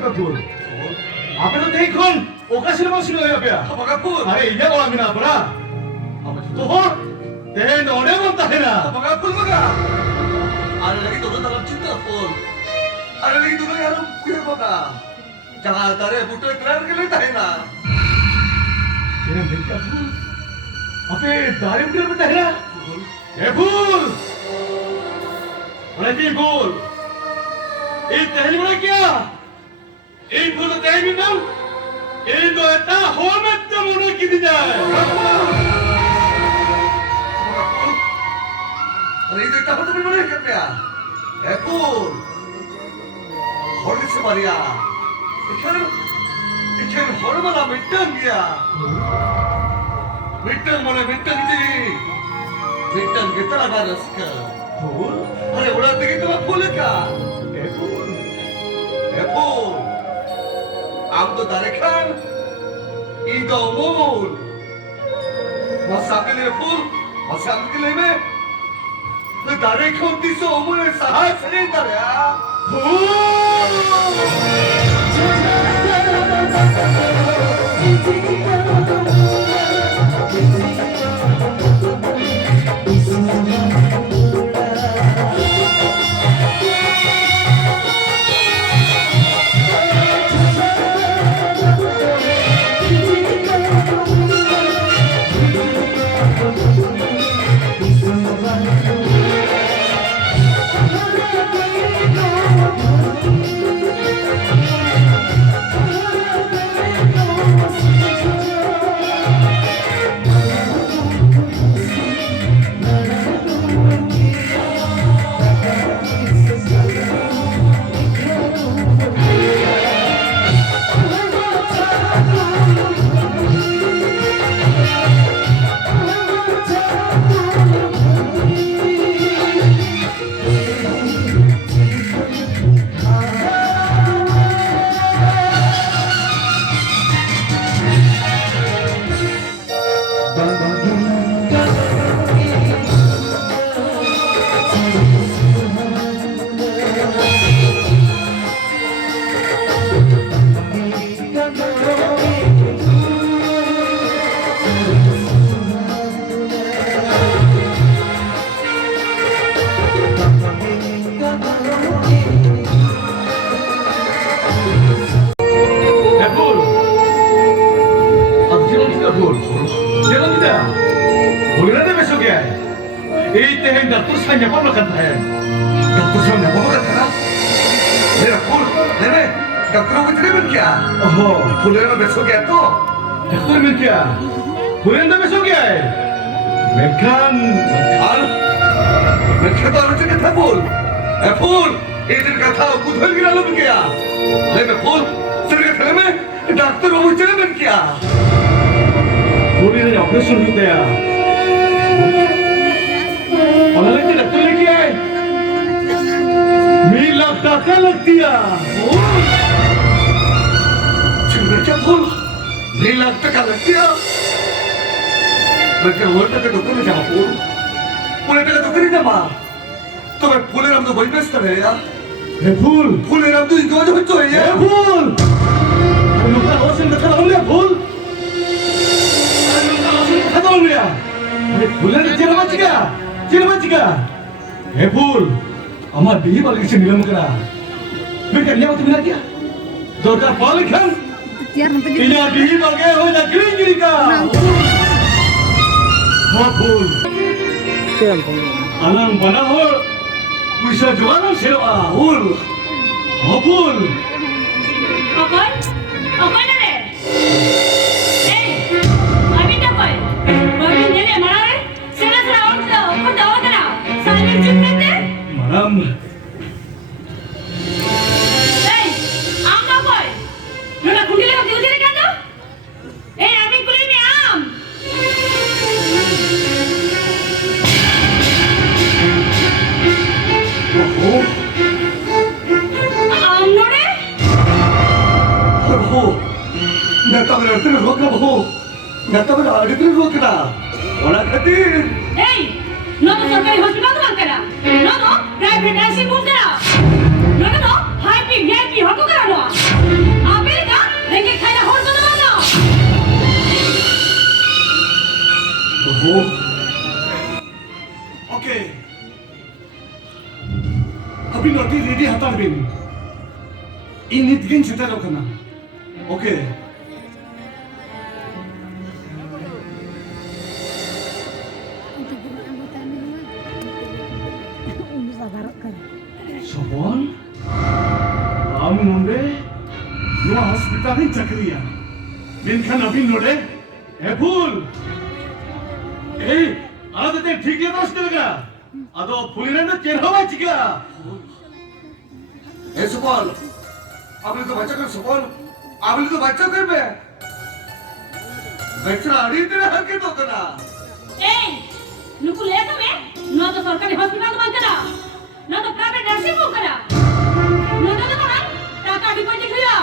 apa pun? Apa tu tekon? Oka sila mau sila apa ya? Apakah pun? Are iya kalau amina apa? Tu hor, teh nore mau tahu na? Apakah pun maka? Ada lagi turun dalam cinta pun. Ada lagi turun dalam kira maka. Jangan tarik butuh kelar ke lagi tahu na. Jangan berita pun. Apa dari bukan bertahu na? Pul. Mana ni pul? Ini teh ni mana kia? Ini pul tu teh ni dong. Ini tu eta hormat tu mana kita jaya. Ada itu tak betul betul ni apa? Pun. Orang sebaria. Ikan orang mana bintang dia? Bintang mana bintang ini? Bintang kita lah balas ke. Pul? Ada orang begitu apa boleh kah? Pul. Pun. Am tu tarekan. Ini umur. Masa kali pun. Masa kali me. Tu tarekan tu so umur sahas ni tarik. Pul. Ab jangan kita pul. Jangan kita. Boleh nanti besok ya. Ini teh doktor saya apa nak katakan? Doktor saya nak apa kata? Nenek pun, nenek. Doktor aku tidak berkia. Oh, Boleh nak besok ya tu? doktor menkia. Boleh nanti besok ya. Mekan. Al. Mereka tu orang cakap tak pun. Pun. Ini kata aku tu lagi lalu berkia. Nenek pun. Saya kata nenek. Doktor aku tidak berkia. Boleh nanti operasi kita ya. Orang lagi doktor lagi ya. Milah takkan lagi ya. Mereka pun. Nilang tekan dia. Mereka orang tak doktor ni jangan pun. Boleh tak doktor ni nama. तो मैं फूले राम तो वही best है यार फूल फूले राम तो इनको जो बच्चों है यार फूल लोग का रोशन का था हमने फूल लोग का रोशन का था हमने अरे फूल ने चिर मच गया हे फूल अमर बिही वाले किसी नीलम करा मैं कन्या को मिला दिया जोरदार पाल खान इन्हें बिही वाले हो ना ग्रीन गिरी का हाँ फूल alang panahon bisa jualan sila ahul hapul Okoy? Okoy na rin! Eh! Amin na koy! Babi nere marare? Sila sa raon sa okot dawa ka na! Silent chip kete? maram Eh! Am na koy! Nuna kundile ka diusire ka to? Eh! Amin kulay ni am! oh Am no re? oh nata berarti rock na oh nata berarti itu rock na orang khatir Eh! No to sarkari hospital to bang kara! No to private nursing home kara! No high VIP hako karano. Apel ka lenge khaina hor kono bano. Babu. Oke. Abi noti ready hatar bin. Ini digin setar kana. Oke. Sopon, kamu nonde, nuah hospital ini cakriya. Binkan abin node, Apple. ada tuh ठीक है तो उसका, ada पुलिने तो चेहरा चिका. সুপল আপনি তো বাচ্চা করেন সুপল আপনি তো বাচ্চা করবে বেচারা আড়িতে রাখে তো না Hey, nuku le kame, no to sarkari hospital ban kara. No to private nursing home kara. No to kara, taka deposit huya.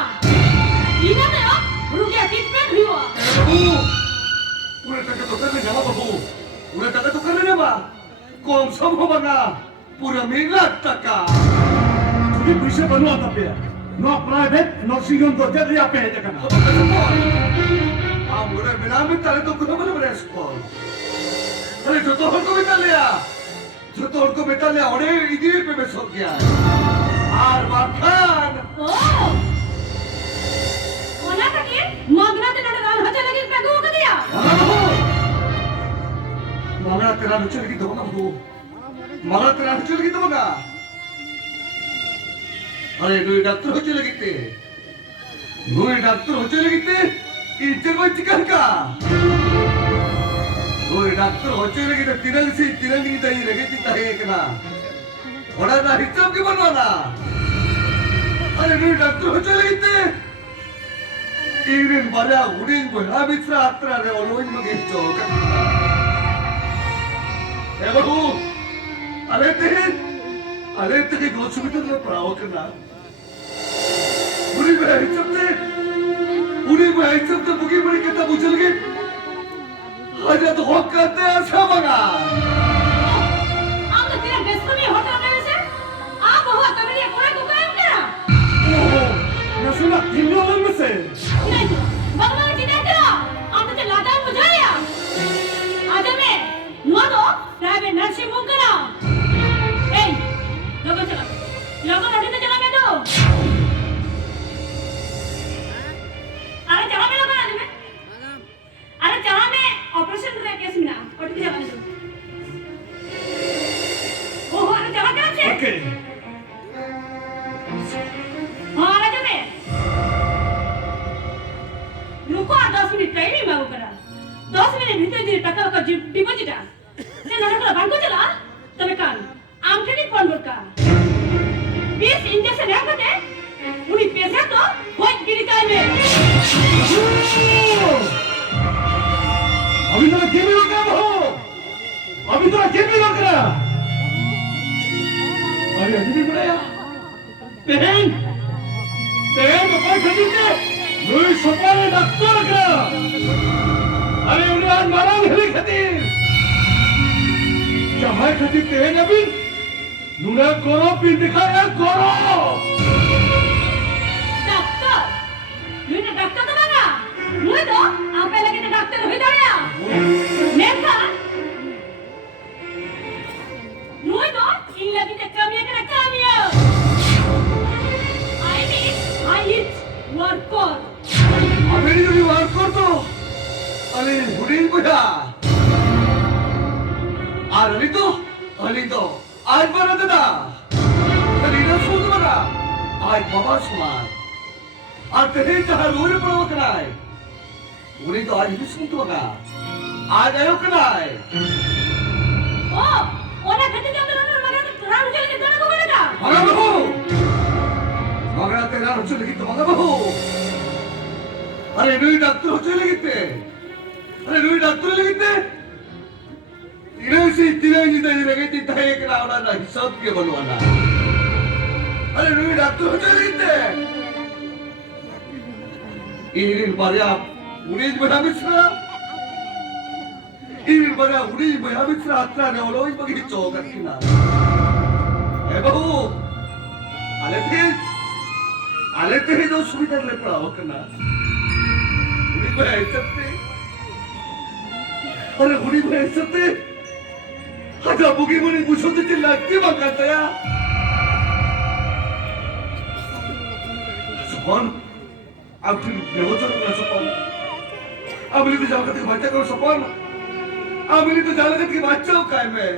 Ina te yo, rugia treatment huya. উনি টাকা দোকান में जावा बाबू उन्हें टाका दোকাन में जावा कौन सब होगा पूरा 1 लाख টাকা तुझे पैसे बनो आता पे, no private nursing home तो जल्दी आप पे है जगना. हम उन्हें बिना में ताले तो कुछ बने बने सुपल अरे जो तो हमको बेटा लिया और इधर पे मैं सो गया आर बाखान Oh, ओना कटी, मगना ते नोटे रान हचा लगी पे गो कर दिया. मगरा तेरा नुचल की दबंगा बाबू मगरा तेरा नुचल की दबंगा अरे नुई डॉक्टर हो चले गए इज्जत में चिकन का नुई डॉक्टर हो चले गए तिरंग से तिरंग नहीं चाहिए लगे चिता है एक ना बड़ा ना हिसाब की बनवाना अरे नुई डॉक्टर हो चले गए 이는 말야 우린 뭐야 미스라 아트라네 얼로인 먹이 있죠 에바구 알레테 고수비터를 브라워크나 우리 왜 있었대 무기 버리겠다 무절게 하자도 확간대 사망아 आप तो तेरा बेस्ट में होटल में से आप हो तब ये कोई को काम करा. ओहो, मैं सुना किलोमीटर में से. नहीं, भगवान जी ने करा. आप तो लाता बुझाया. आज मैं नो तो प्राइवेट नर्सिंग होम करा. ए, लोगों नोटी तो चला मैं तो. अरे चला मैं लोगों आज में. अरे चला मैं ऑपरेशन रे केस में ना. और ठीक है ओहो अरे चला क्या से? ओके. हाँ राजा में रुको 10 मिनट ट्रेनिंग में वो करा 10 मिनट भीतर जी टका का डिपॉजिट है से नड़ा का बैंक को चला तबे कान आम ट्रेनिंग कौन बोल का 20 इंजेक्शन है कहते उन्हीं पैसे तो बहुत गिरी काय में अभी तो केबी रोक रहा हो. अभी तो केबी रोक रहा. अरे अभी भी बढ़ाया. तेहन बापाई खरीदते. नुई सोपाने डॉक्टर का. अरे उन्हें आज मारा नहीं खातिर. जहाँ खातिर तेहन अभी नुना करो पिन दिखाया करो. डॉक्टर नुई डॉक्टर तो बना नुई तो आप पहले के डॉक्टर हो जाया नेका नुई तो इन लगी ते कमिया करे कमिया I mean I it work कर अमेरी जो वर्क कर तो अरे हुडीन बुझा अली तो आज बना दादा रीना सुन बना आज बाबा सुमान और तेरे जहाँ रोज पड़ो कराए उन्हें तो आज भी सुन तो बना आज आयो कराए ओ ओना खते के अंदर मगर राम चल के दोनों को बोलेगा मगा बहू मगा तेरा रुचि लगी तो मगा बहू अरे नुई डॉक्टर हो चले गए तिरंगी दे लगे थी ताए के नावड़ा ना हिसाब के बनवाना अरे नुई डॉक्टर हो चले गए इरिन बारिया उड़ीज बना मिश्रा आत्रा ने ओलोई बगी चौक रखना ए बहू अरे फिर आले ते ही दो सुविधा ले पड़ाव करना उन्हीं को ऐसा ते अरे उन्हीं को ऐसा ते हजा बुगी मुनी बुझो तो चिल्ला के बंगाता या सुपन अब तुम नेवचर कर सुपन अब मिली तो जालकत की बातें करो सुपन अब मिली तो जालकत की बातें हो काय में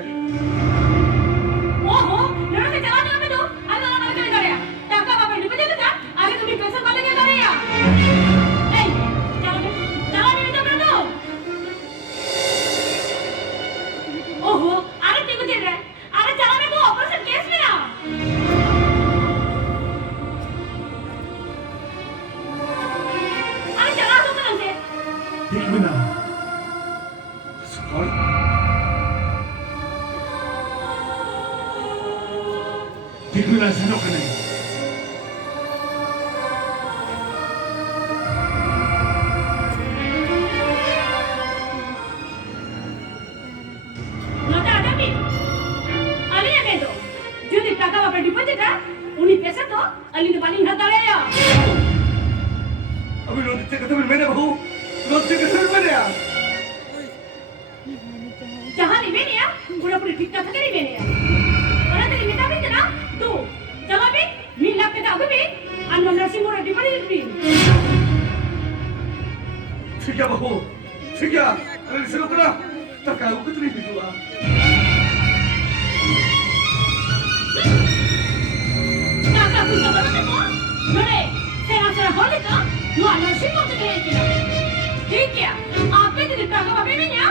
ओहो नरक के जवान में दो आगे वाला क्या कर रहा टक्का बाबा निपट जाएगा आगे तुम पैसा वाले क्या कर रहे हैं ए चलो नहीं तो कर दो ओहो अरे तेरे को दे रहा है अरे चला मेरे को ऑपरेशन केस में ना अरे चला दो ना उसे देख बिना सुपन देख बिना जानो का नहीं nota ada mi ali ya medo jadi taka bapak deposit ah uni pesa to ali tu paling hata ya अभी लोग इतने कदम में बहू लोग इतने कदम में या जहाँ नहीं बने या पूरा पूरी ठीक ठाक नहीं बने या orang tadi minta minta na tu चलो भी मिल लाख पे तो भी अन्य नर्सिंग मोड़ डिपोजिट भी ठीक है बहू ठीक है अरे इसे लोग ना तक आगे कुछ नहीं दिखूगा kakak pun sama macam tu boleh saya rasa boleh tak lu nurse motor kena ikut ठीक है आप पे तो kakak bapak ni ya